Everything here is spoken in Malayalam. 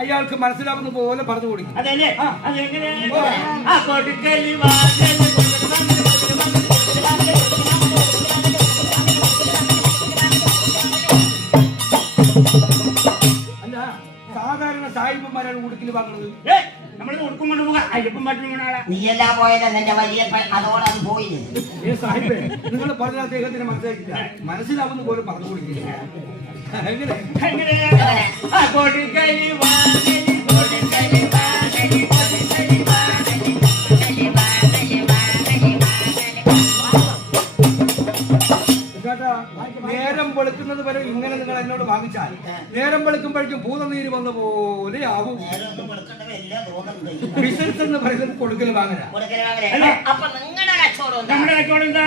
അയാൾക്ക് മനസ്സിലാവുന്ന പോലെ പറഞ്ഞു കൊടുക്കും. അതല്ലേ അതെങ്ങനെ അല്ല, സാധാരണ സായിപ്പന്മാരാണ് ഉടുക്കിൽ വാങ്ങുന്നത്. നമ്മള് ഉടുക്കും കൊണ്ട് പോകാം. അയ്യപ്പം പറ്റുന്ന നീയെല്ലാം പോയത് എന്റെ വലിയ അതോടെ അത് പോയില്ലേ സാഹിബേ, നിങ്ങൾ പറഞ്ഞ അദ്ദേഹത്തിന് മനസ്സിലാക്കില്ല. മനസ്സിലാവുന്ന പോലെ പറഞ്ഞു കൊടുക്കില്ല. എങ്ങനെ നേരം വെളുക്കുന്നത് വരെ ഇങ്ങനെ നിങ്ങൾ എന്നോട് വാങ്ങിച്ചാൽ നേരം വെളുക്കുമ്പോഴേക്കും ഭൂതനീര് വന്ന പോലെ ആവും. ബിസിനസ് എന്ന് പറയുന്നത് കൊടുക്കൽ വാങ്ങല. അപ്പൊ നിങ്ങളുടെ കച്ചവടം എന്താ?